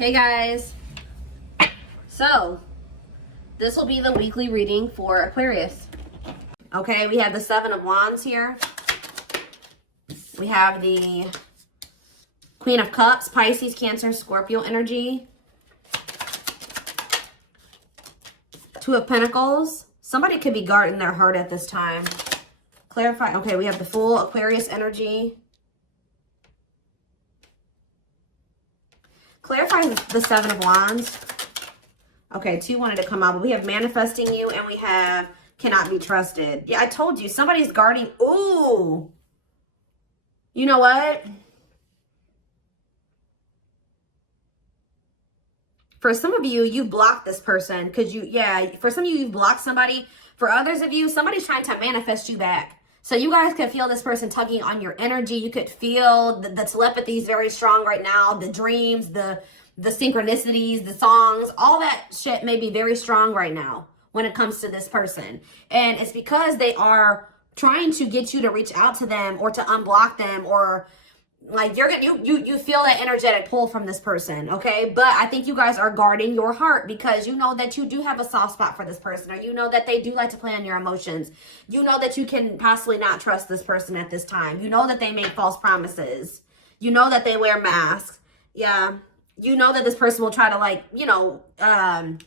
Hey guys, so this will be the weekly reading for Aquarius. Okay, we have the Seven of Wands here. We have the Queen of Cups, Pisces, Cancer, Scorpio energy. Two of Pentacles. Somebody could be guarding their heart at this time. Clarify. Okay, we have the Fool, Aquarius energy. Clarify the Seven of Wands. Okay, two wanted to come out, but we have manifesting you and we have cannot be trusted. Yeah, I told you, somebody's guarding. Ooh. You know what? For some of you, you blocked this person because for some of you, you've blocked somebody. For others of you, somebody's trying to manifest you back. So you guys could feel this person tugging on your energy. You could feel the telepathy is very strong right now. The dreams, the synchronicities, the songs, all that shit may be very strong right now when it comes to this person. And it's because they are trying to get you to reach out to them or to unblock them, or like you feel that energetic pull from this person, okay? But I think you guys are guarding your heart because you know that you do have a soft spot for this person, or you know that they do like to play on your emotions. You know that you can possibly not trust this person at this time. You know that they make false promises. You know that they wear masks. Yeah. You know that this person will try to, like, I don't know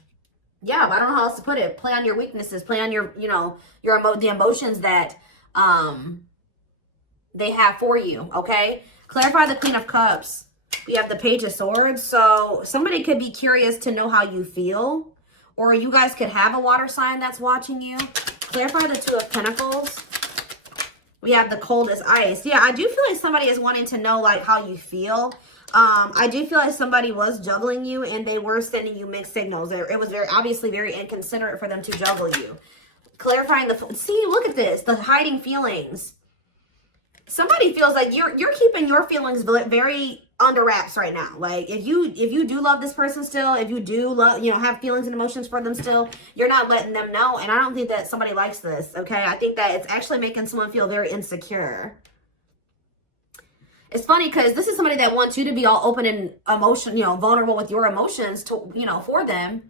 how else to put it. Play on your weaknesses, play on your, the emotions that they have for you, okay? Clarify the Queen of Cups. We have the Page of Swords. So somebody could be curious to know how you feel, or you guys could have a water sign that's watching you. Clarify the Two of Pentacles. We have the Cold as Ice. Yeah, I do feel like somebody is wanting to know, like, how you feel. I do feel like somebody was juggling you and they were sending you mixed signals. It was obviously very inconsiderate for them to juggle you. Clarifying see, look at this, the hiding feelings. Somebody feels like you're keeping your feelings very under wraps right now. Like if you do love this person still, if you do love, have feelings and emotions for them still, you're not letting them know. And I don't think that somebody likes this, okay? I think that it's actually making someone feel very insecure. It's funny because this is somebody that wants you to be all open and vulnerable with your emotions to, for them.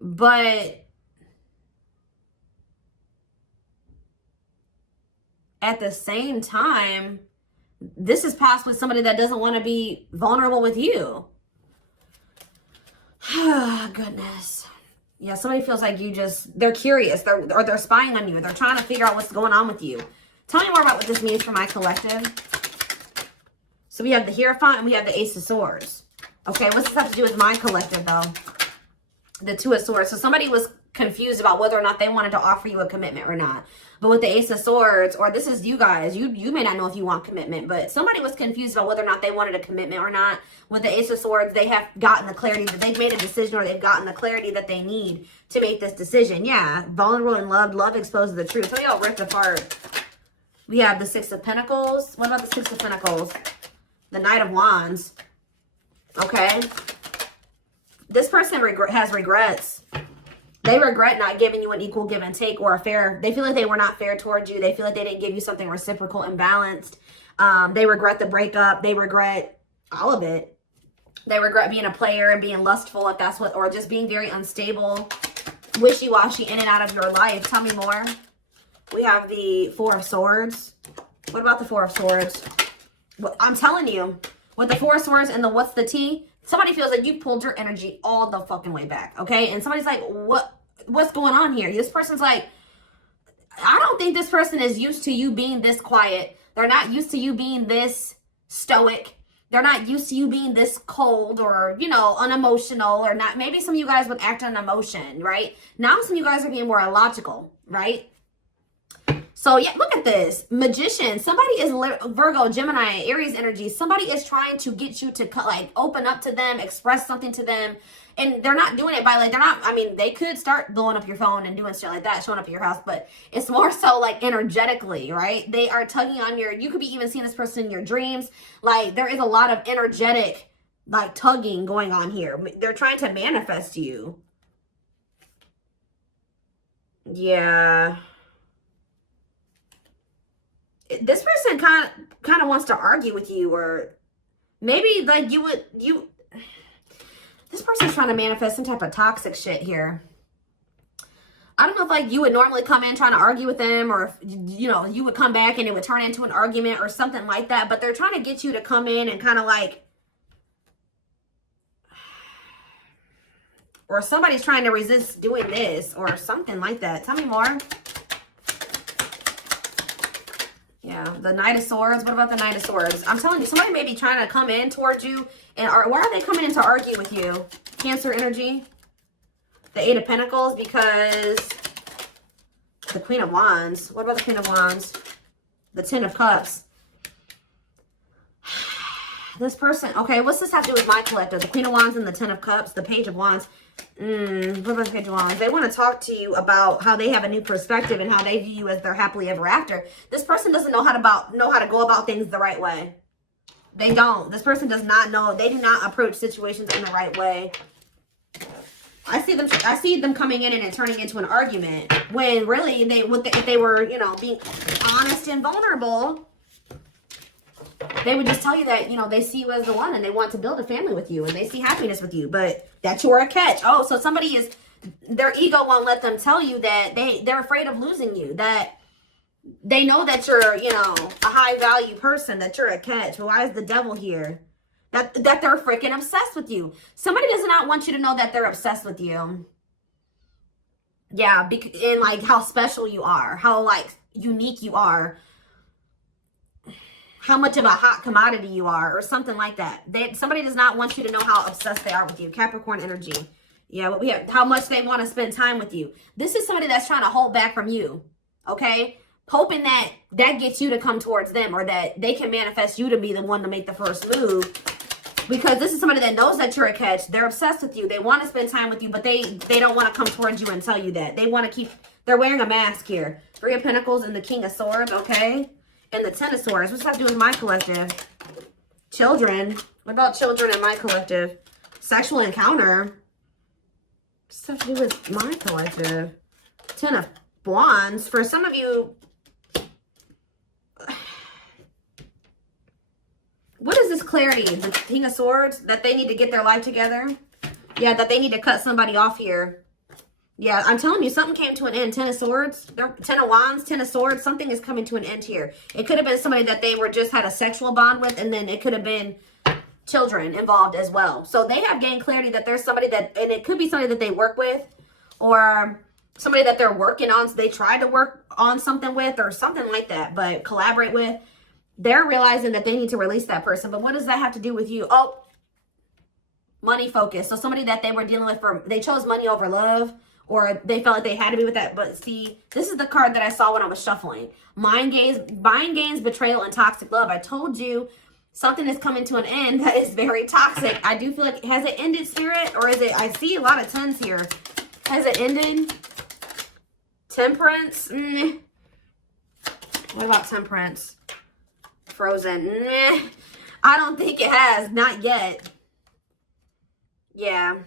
But at the same time, this is possibly somebody that doesn't want to be vulnerable with you. Goodness. Yeah, somebody feels like they're curious. They're spying on you. They're trying to figure out what's going on with you. Tell me more about what this means for my collective. So we have the Hierophant and we have the Ace of Swords. Okay, what's this have to do with my collective, though? The Two of Swords. So somebody was confused about whether or not they wanted to offer you a commitment or not. But with the Ace of Swords, or this is you guys, you may not know if you want commitment, but somebody was confused about whether or not they wanted a commitment or not. With the Ace of Swords, they have gotten the clarity that they've made a decision, or they've gotten the clarity that they need to make this decision. Yeah, vulnerable and loved. Love exposes the truth. Some of y'all ripped apart. We have the Six of Pentacles. What about the Six of Pentacles? The Knight of Wands. Okay. This person has regrets. They regret not giving you an equal give and take or a fair. They feel like they were not fair towards you. They feel like they didn't give you something reciprocal and balanced. They regret the breakup. They regret all of it. They regret being a player and being lustful, if that's or just being very unstable, wishy-washy in and out of your life. Tell me more. We have the Four of Swords. What about the Four of Swords? Well, I'm telling you, with the Four of Swords and the what's the tea, somebody feels like you pulled your energy all the fucking way back, okay? And somebody's like, what's going on here? This person's like, I don't think this person is used to you being this quiet. They're not used to you being this stoic. They're not used to you being this cold or, unemotional or not. Maybe some of you guys would act on emotion, right? Now some of you guys are being more illogical, right? So, yeah, look at this. Magician. Somebody is Virgo, Gemini, Aries energy. Somebody is trying to get you to, open up to them, express something to them. And they're not doing it by, they could start blowing up your phone and doing shit like that, showing up at your house. But it's more so, energetically, right? They are tugging on you could be even seeing this person in your dreams. There is a lot of energetic, tugging going on here. They're trying to manifest you. Yeah. This person kind of wants to argue with you, or maybe This person's trying to manifest some type of toxic shit here. I don't know if like you would normally come in trying to argue with them, or if, you know, you would come back and it would turn into an argument or something like that. But they're trying to get you to come in and kind of like, or somebody's trying to resist doing this or something like that. Tell me more. Yeah, the Knight of Swords. What about the Knight of Swords? I'm telling you, somebody may be trying to come in towards you. And why are they coming in to argue with you? Cancer energy. The Eight of Pentacles, because the Queen of Wands. What about the Queen of Wands? The Ten of Cups. This person, okay, what's this have to do with my collective? The Queen of Wands and the Ten of Cups, the Page of Wands. What about the Page of Wands? They want to talk to you about how they have a new perspective and how they view you as their happily ever after. This person doesn't know how to go about things the right way. They don't. This person does not know. They do not approach situations in the right way. I see them coming in and it turning into an argument when really if they were, you know, being honest and vulnerable, they would just tell you that, you know, they see you as the one and they want to build a family with you and they see happiness with you, but that you're a catch. Oh, so somebody is, their ego won't let them tell you that they're afraid of losing you, that they know that you're, you know, a high value person, that you're a catch. Well, why is the devil here? That they're freaking obsessed with you. Somebody does not want you to know that they're obsessed with you. Yeah, and like how special you are, how like unique you are, how much of a hot commodity you are, or something like that. Somebody does not want you to know how obsessed they are with you. Capricorn energy. Yeah, what we have, how much they want to spend time with you. This is somebody that's trying to hold back from you. Okay? Hoping that gets you to come towards them, or that they can manifest you to be the one to make the first move. Because this is somebody that knows that you're a catch. They're obsessed with you. They want to spend time with you, but they don't want to come towards you and tell you that. They want to keep, they're wearing a mask here. Three of Pentacles and the King of Swords, okay? And the Ten of Swords. What's that to do with my collective? Children. What about children in my collective? Sexual encounter. What's that to do with my collective? Ten of Wands. For some of you, what is this clarity? The King of Swords? That they need to get their life together? Yeah, that they need to cut somebody off here. Yeah, I'm telling you, something came to an end. Ten of Swords, Ten of Wands, Ten of Swords. Something is coming to an end here. It could have been somebody that they were just had a sexual bond with, and then it could have been children involved as well. So they have gained clarity that there's somebody that, and it could be somebody that they work with, or somebody that they're working on. So they tried to work on something with, or something like that, but collaborate with. They're realizing that they need to release that person. But what does that have to do with you? Oh, money focus. So somebody that they were dealing with, they chose money over love, or they felt like they had to be with that. But see, this is the card that I saw when I was shuffling. Mind games, betrayal, and toxic love. I told you something is coming to an end that is very toxic. I do feel like, has it ended, Spirit? Or is it, I see a lot of tens here. Has it ended? Temperance? What about Temperance? Frozen. I don't think it has. Not yet. Yeah.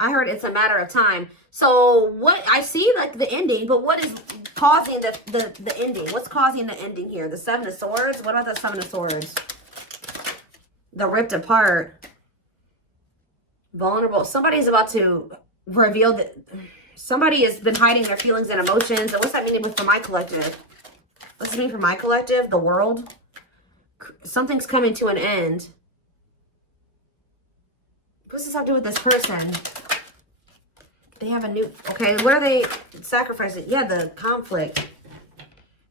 I heard it's a matter of time. So what I see, like the ending, but what is causing the ending? What's causing the ending here? The Seven of Swords? What about the Seven of Swords? The ripped apart. Vulnerable. Somebody's about to reveal that somebody has been hiding their feelings and emotions. And what's that meaning for my collective? What's it mean for my collective? The world? Something's coming to an end. What does this have to do with this person? They have a new... Okay, what are they sacrificing? Yeah, the conflict.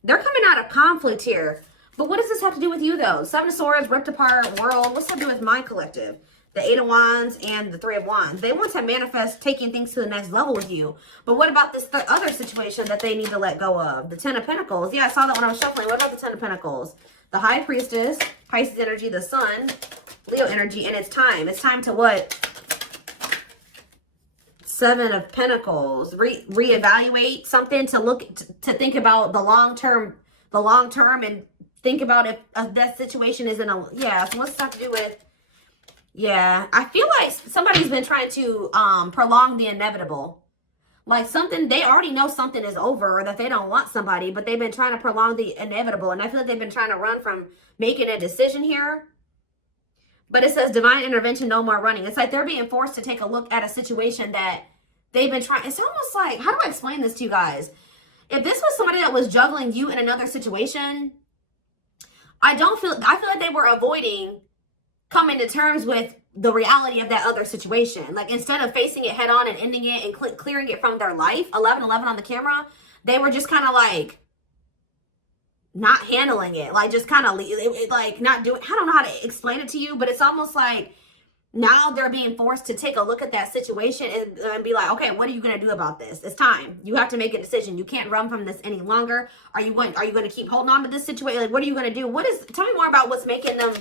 They're coming out of conflict here. But what does this have to do with you, though? Seven of Swords, ripped apart, world. What's that to do with my collective? The Eight of Wands and the Three of Wands. They want to manifest taking things to the next level with you. But what about this other situation that they need to let go of? The Ten of Pentacles. Yeah, I saw that when I was shuffling. What about the Ten of Pentacles? The High Priestess, Pisces energy, the Sun, Leo energy, and it's time. It's time to what? Seven of Pentacles. Reevaluate something, to look, to think about the long term, and think about if that situation is in a, yeah, so what's that to do with? Yeah, I feel like somebody's been trying to prolong the inevitable. Like something, they already know something is over, or that they don't want somebody, but they've been trying to prolong the inevitable. And I feel like they've been trying to run from making a decision here. But it says divine intervention, no more running. It's like they're being forced to take a look at a situation that they've been trying. It's almost like, how do I explain this to you guys? If this was somebody that was juggling you in another situation, I feel like they were avoiding coming to terms with the reality of that other situation. Like, instead of facing it head on and ending it and clearing it from their life, 1111 on the camera, they were just kind of like not handling it, like just kind of like not doing, I don't know how to explain it to you, but it's almost like now they're being forced to take a look at that situation and be like, okay, what are you going to do about this? It's time. You have to make a decision. You can't run from this any longer. Are you going to keep holding on to this situation? Like, what are you going to do? Tell me more about what's making them,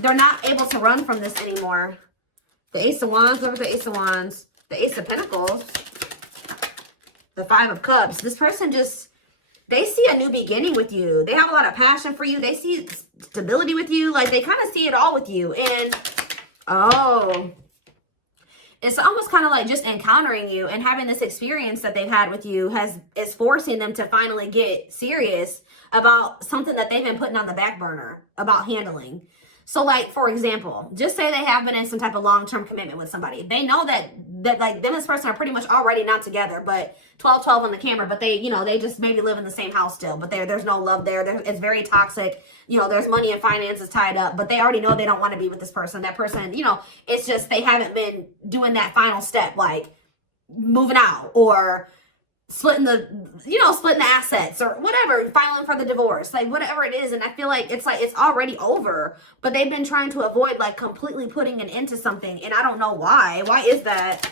they're not able to run from this anymore. The Ace of Wands, what was the Ace of Wands? The Ace of Pentacles, the Five of Cups. This person just, they see a new beginning with you. They have a lot of passion for you. They see stability with you. Like, they kind of see it all with you. And, oh, it's almost kind of like just encountering you and having this experience that they've had with you is forcing them to finally get serious about something that they've been putting on the back burner about handling. So, like, for example, just say they have been in some type of long-term commitment with somebody. They know that like, them and this person are pretty much already not together, but 12-12 on the camera, but they, you know, they just maybe live in the same house still, but there's no love there. It's very toxic. You know, there's money and finances tied up, but they already know they don't want to be with this person. That person, you know, it's just they haven't been doing that final step, like moving out or splitting the assets or whatever, filing for the divorce, like whatever it is. And I feel like it's already over, but they've been trying to avoid like completely putting an end to something. And I don't know why. Why is that?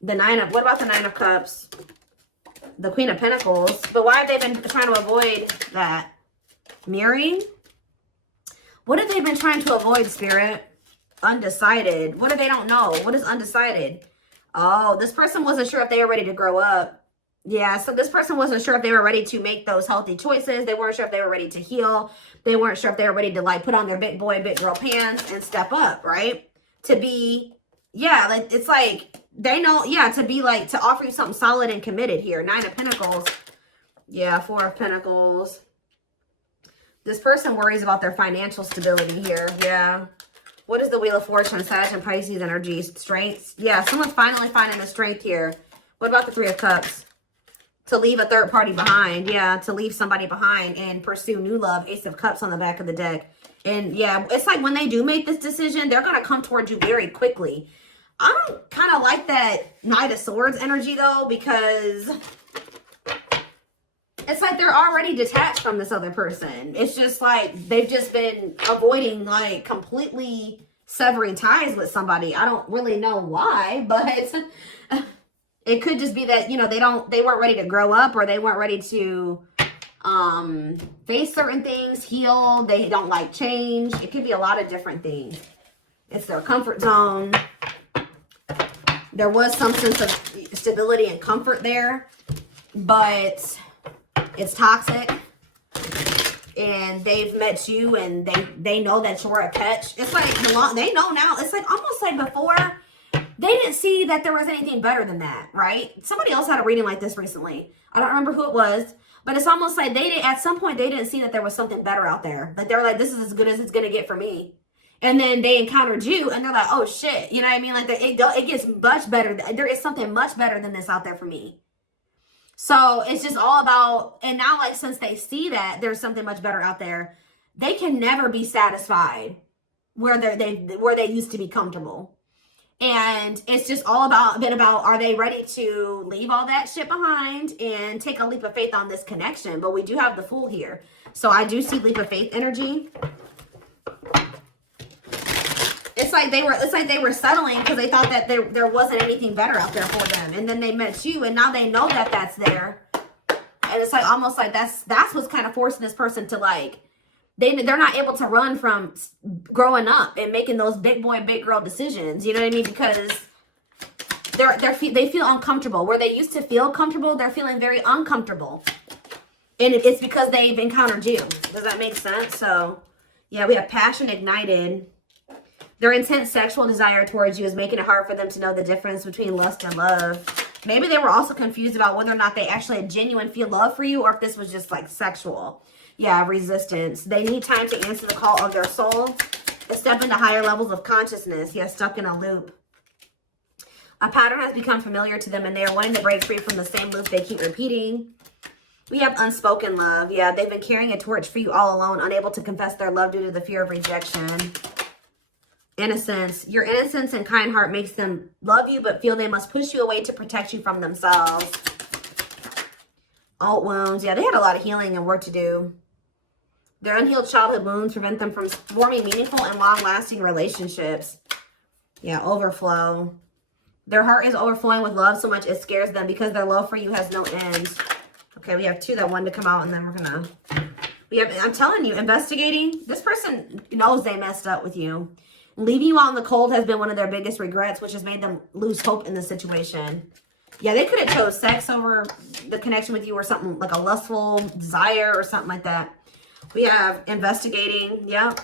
What about the Nine of Cups? The Queen of Pentacles. But why have they been trying to avoid that? Mirroring? What have they been trying to avoid, Spirit? Undecided. What if they don't know? What is undecided? Oh, this person wasn't sure if they were ready to grow up. Yeah, so this person wasn't sure if they were ready to make those healthy choices. They weren't sure if they were ready to heal. They weren't sure if they were ready to, like, put on their big boy, big girl pants and step up, right? To be, yeah, like, it's like, they know, yeah, to be, like, to offer you something solid and committed here. Nine of Pentacles. Yeah, Four of Pentacles. This person worries about their financial stability here. Yeah. What is the Wheel of Fortune? Sag and Pisces energy. Strengths. Yeah, someone's finally finding the strength here. What about the Three of Cups? To leave a third party behind. Yeah, to leave somebody behind and pursue new love. Ace of Cups on the back of the deck. And yeah, it's like when they do make this decision, they're going to come towards you very quickly. I don't kind of like that Knight of Swords energy though, because it's like they're already detached from this other person. It's just like they've just been avoiding, like, completely severing ties with somebody. I don't really know why, but it could just be that, you know, they weren't ready to grow up, or they weren't ready to face certain things, heal. They don't like change. It could be a lot of different things. It's their comfort zone. There was some sense of stability and comfort there, but it's toxic, and they've met you, and they know that you're a catch. It's like they know now. It's like almost like before they didn't see that there was anything better than that, right? Somebody else had a reading like this recently. I don't remember who it was, but it's almost like at some point they didn't see that there was something better out there. Like they were like, this is as good as it's gonna get for me. And then they encountered you, and they're like, oh shit, you know what I mean? Like it gets much better. There is something much better than this out there for me. So it's just all about, and now, like, since they see that there's something much better out there, they can never be satisfied where they used to be comfortable. And it's just all about, are they ready to leave all that shit behind and take a leap of faith on this connection? But we do have the Fool here. So I do see leap of faith energy. It's like they were settling because they thought that there wasn't anything better out there for them. And then they met you, and now they know that that's there. And it's like almost like that's what's kind of forcing this person to, like, they're not able to run from growing up and making those big boy, big girl decisions. You know what I mean? Because they feel uncomfortable. Where they used to feel comfortable, they're feeling very uncomfortable. And it's because they've encountered you. Does that make sense? So, yeah, we have passion ignited. Their intense sexual desire towards you is making it hard for them to know the difference between lust and love. Maybe they were also confused about whether or not they actually had genuine feel love for you, or if this was just, like, sexual. Yeah, resistance. They need time to answer the call of their soul, to step into higher levels of consciousness. Yeah, stuck in a loop. A pattern has become familiar to them, and they are wanting to break free from the same loop they keep repeating. We have unspoken love. Yeah, they've been carrying a torch for you all alone, unable to confess their love due to the fear of rejection. Innocence. Your innocence and kind heart makes them love you, but feel they must push you away to protect you from themselves. Alt wounds. Yeah, they had a lot of healing and work to do. Their unhealed childhood wounds prevent them from forming meaningful and long-lasting relationships. Yeah, overflow. Their heart is overflowing with love so much it scares them because their love for you has no end. Okay, we have 2 that wanted to come out, and then we're gonna... I'm telling you, investigating. This person knows they messed up with you. Leaving you out in the cold has been one of their biggest regrets, which has made them lose hope in the situation. Yeah, they could have chose sex over the connection with you, or something like a lustful desire or something like that. We have investigating. Yep.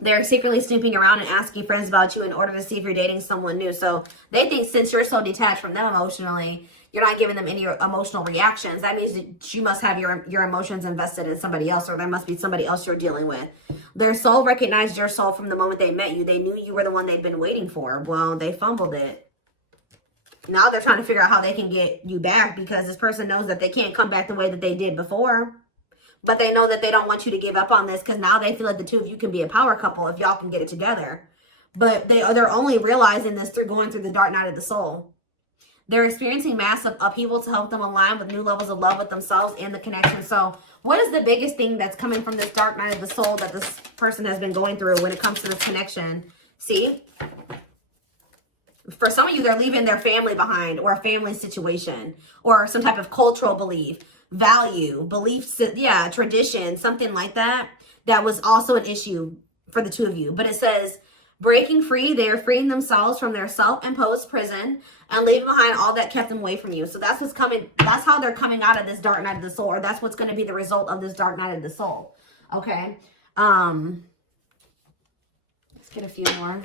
They're secretly snooping around and asking friends about you in order to see if you're dating someone new. So they think since you're so detached from them emotionally, you're not giving them any emotional reactions. That means that you must have your emotions invested in somebody else, or there must be somebody else you're dealing with. Their soul recognized your soul from the moment they met you. They knew you were the one they'd been waiting for. Well, they fumbled it. Now they're trying to figure out how they can get you back, because this person knows that they can't come back the way that they did before. But they know that they don't want you to give up on this, because now they feel like the 2 of you can be a power couple if y'all can get it together. But they're only realizing this through going through the dark night of the soul. They're experiencing massive upheaval to help them align with new levels of love with themselves and the connection. So what is the biggest thing that's coming from this dark night of the soul that this person has been going through when it comes to this connection? See? For some of you, they're leaving their family behind, or a family situation, or some type of cultural belief, value, beliefs, yeah, tradition, something like that. That was also an issue for the 2 of you. But it says, breaking free, they are freeing themselves from their self-imposed prison and leaving behind all that kept them away from you. So that's what's coming. That's how they're coming out of this dark night of the soul, or that's what's going to be the result of this dark night of the soul. Okay. Let's get a few more.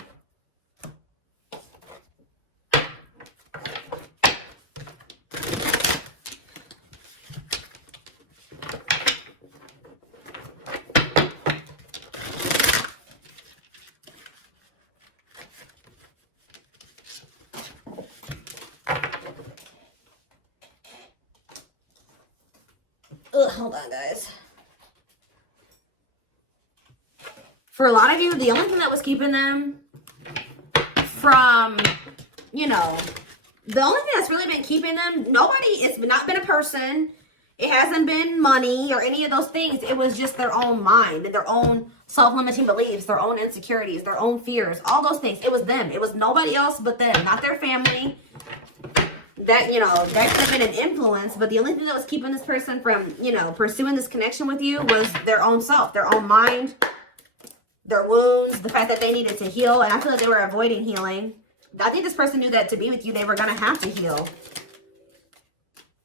Hold on, guys. For a lot of you, the only thing that was keeping them from, you know, the only thing that's really been keeping them, it's not been a person. It hasn't been money or any of those things. It was just their own mind and their own self-limiting beliefs, their own insecurities, their own fears, all those things. It was them. It was nobody else but them, not their family. That, you know, that could have been an influence, but the only thing that was keeping this person from, you know, pursuing this connection with you was their own self, their own mind, their wounds, the fact that they needed to heal. And I feel like they were avoiding healing. I think this person knew that to be with you, they were going to have to heal.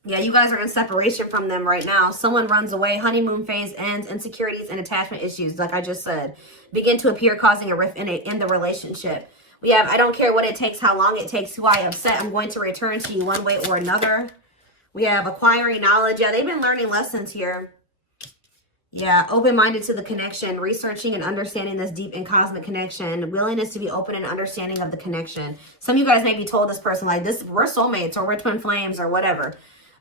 Yeah, you guys are in separation from them right now. Someone runs away, honeymoon phase ends, insecurities and attachment issues, like I just said, begin to appear, causing a rift in the relationship. We have, I don't care what it takes, how long it takes, who I upset, I'm going to return to you one way or another. We have acquiring knowledge. Yeah, they've been learning lessons here. Yeah, open-minded to the connection, researching and understanding this deep and cosmic connection, willingness to be open and understanding of the connection. Some of you guys maybe told this person, like, this, we're soulmates, or we're twin flames, or whatever.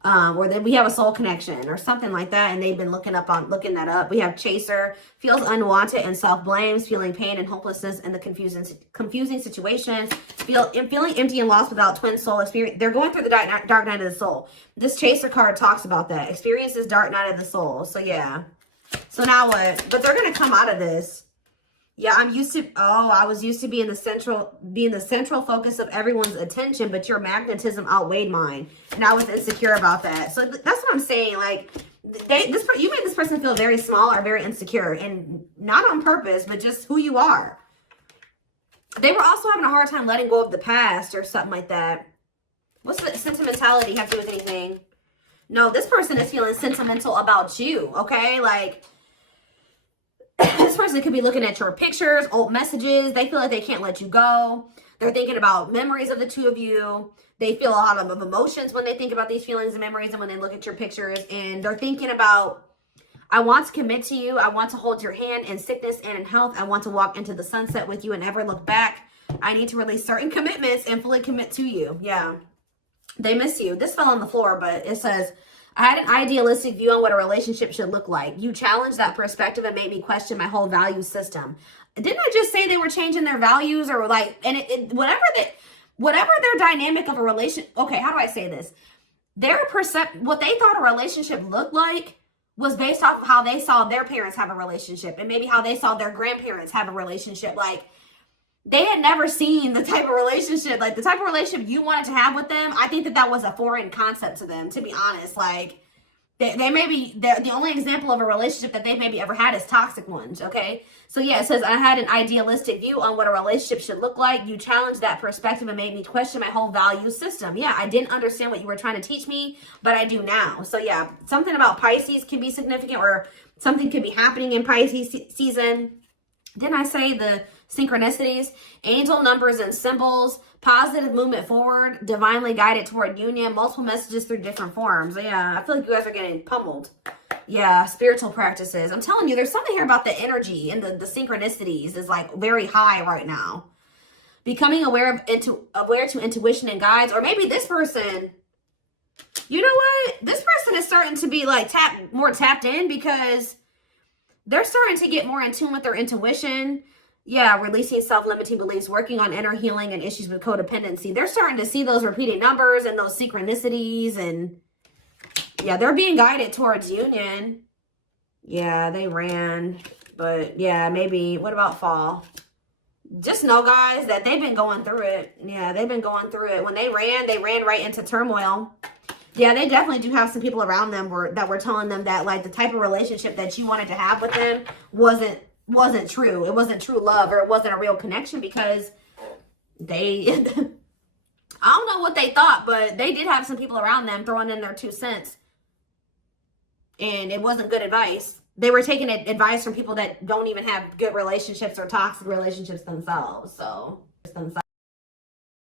Or that we have a soul connection or something like that, and they've been looking that up. We have chaser, feels unwanted and self-blames, feeling pain and hopelessness in the confusing situations, feeling empty and lost without twin soul experience. They're going through the dark night of the soul. This chaser card talks about that. Experiences dark night of the soul. So yeah. So now what? But they're gonna come out of this. Yeah, I was used to being the central focus of everyone's attention, but your magnetism outweighed mine, and I was insecure about that. So that's what I'm saying. Like, you made this person feel very small or very insecure, and not on purpose, but just who you are. They were also having a hard time letting go of the past or something like that. What's the sentimentality have to do with anything? No, this person is feeling sentimental about you. Okay, like. This person could be looking at your pictures, old messages. They feel like they can't let you go. They're thinking about memories of the 2 of you. They feel a lot of emotions when they think about these feelings and memories and when they look at your pictures. And they're thinking about, I want to commit to you. I want to hold your hand in sickness and in health. I want to walk into the sunset with you and never look back. I need to release certain commitments and fully commit to you. Yeah. They miss you. This fell on the floor, but it says, I had an idealistic view on what a relationship should look like. You challenged that perspective and made me question my whole value system. Didn't I just say they were changing their values or like, and whatever their dynamic of a relation. Okay, how do I say this? What they thought a relationship looked like was based off of how they saw their parents have a relationship and maybe how they saw their grandparents have a relationship. Like, they had never seen the type of relationship, like the type of relationship you wanted to have with them. I think that was a foreign concept to them, to be honest. Like, they may be, the only example of a relationship that they've maybe ever had is toxic ones, okay? So yeah, it says, I had an idealistic view on what a relationship should look like. You challenged that perspective and made me question my whole value system. Yeah, I didn't understand what you were trying to teach me, but I do now. So yeah, something about Pisces can be significant, or something could be happening in Pisces season. Didn't I say the synchronicities, angel numbers and symbols, positive movement forward, divinely guided toward union, multiple messages through different forms. Yeah, I feel like you guys are getting pummeled. Yeah, spiritual practices. I'm telling you, there's something here about the energy and the synchronicities is like very high right now. Becoming aware to intuition and guides, or maybe this person, you know what? This person is starting to be like more tapped in, because they're starting to get more in tune with their intuition. Yeah, releasing self-limiting beliefs, working on inner healing and issues with codependency. They're starting to see those repeating numbers and those synchronicities, and yeah, they're being guided towards union. Yeah, they ran, but yeah, maybe, what about fall? Just know, guys, that they've been going through it. Yeah, they've been going through it. When they ran right into turmoil. Yeah, they definitely do have some people around them that were telling them that, like, the type of relationship that you wanted to have with them wasn't true. It wasn't true love, or it wasn't a real connection, because they, I don't know what they thought, but they did have some people around them throwing in their 2 cents. And it wasn't good advice. They were taking advice from people that don't even have good relationships or toxic relationships themselves. So,